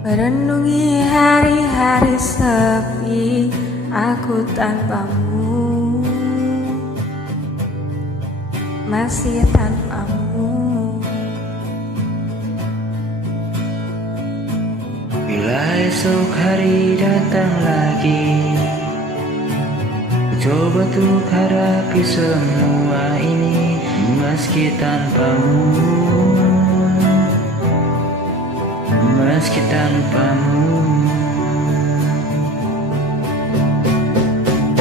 Merenungi hari-hari sepi aku tanpamu, masih tanpamu. Bila esok hari datang lagi, ku coba untuk hadapi semua ini meski tanpamu, meski tanpamu.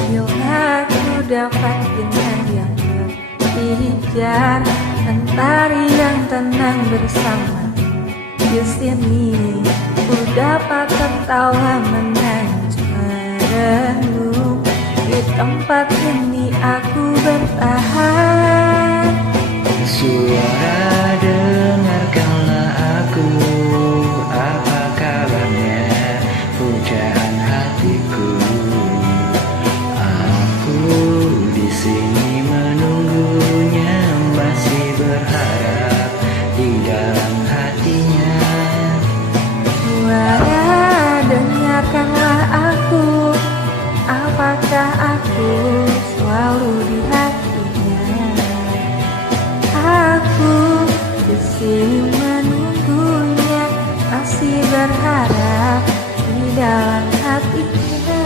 Bila aku dapat dengan yang berpijar, mentari yang tenang bersama di sini, ku dapat tertawa menangis merenung. Di tempat ini aku bertahan. Suara, dengarkanlah aku, apa kabarnya pujaan hatiku. Aku di sini menunggunya, masih berharap di dalam hatinya. Suara, dengarkanlah aku, apakah aku selalu di hatinya. Aku di sini menunggunya, masih berharap di dalam hatinya.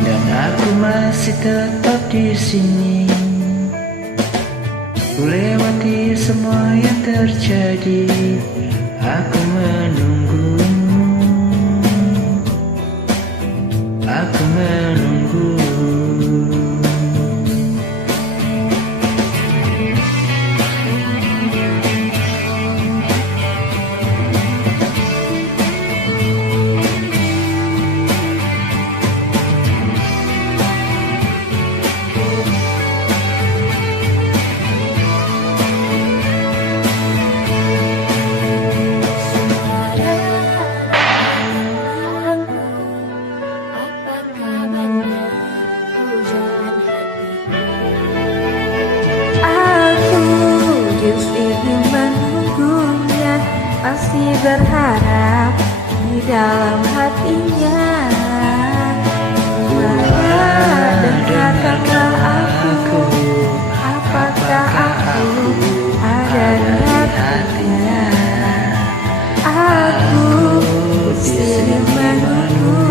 Dan aku masih tetap di sini, ku lewati semua yang terjadi. Aku menunggumu, aku menunggu. Masih berharap di dalam hatinya. Suara, dengarkanlah aku, apakah aku ada di hatinya. Aku di sini menunggu,